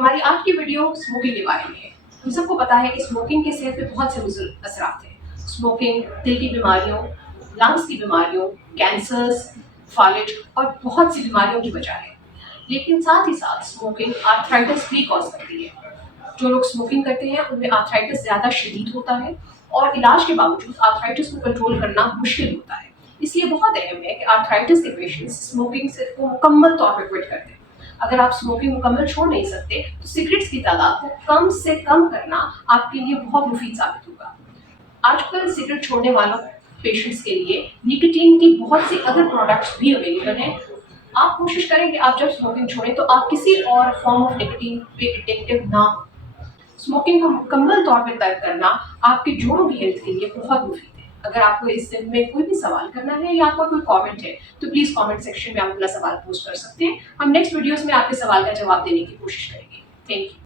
हमारी आज की वीडियो स्मोकिंग के बारे में है। हम सबको पता है कि स्मोकिंग के सेहत पे बहुत से मुज़र असरात हैं। स्मोकिंग दिल की बीमारियों, लंग्स की बीमारियों, कैंसर्स, फालिज और बहुत सी बीमारियों की वजह है। लेकिन साथ ही साथ स्मोकिंग आर्थराइटिस भी कॉज करती है। जो लोग स्मोकिंग करते हैं उनमें आर्थराइटिस ज़्यादा शदीद होता है और इलाज के बावजूद आर्थराइटिस को कंट्रोल करना मुश्किल होता है। इसलिए बहुत अहम है कि आर्थराइटिस के पेशेंट्स स्मोकिंग से को मुकम्मल तौर पर क्विट कर दें। अगर आप स्मोकिंग मुकम्मल छोड़ नहीं सकते तो सिगरेट्स की तादाद को कम से कम करना आपके लिए बहुत मुफीद साबित होगा। आजकल सिगरेट छोड़ने वालों पेशेंट्स के लिए निकोटीन की बहुत सी अदर प्रोडक्ट्स भी अवेलेबल हैं। आप कोशिश करें कि आप जब स्मोकिंग छोड़ें तो आप किसी और फॉर्म ऑफ निकोटीन पे एडिक्टिव ना हो। स्मोकिंग को मुकम्मल तौर पर तर्क करना आपके जोड़ों की हेल्थ के लिए बहुत मुफीद है। अगर आपको इस दिन में कोई भी सवाल करना है या आपका कोई कमेंट है तो प्लीज़ कमेंट सेक्शन में आप अपना सवाल पोस्ट कर सकते हैं। हम नेक्स्ट वीडियोस में आपके सवाल का जवाब देने की कोशिश करेंगे। Thank you.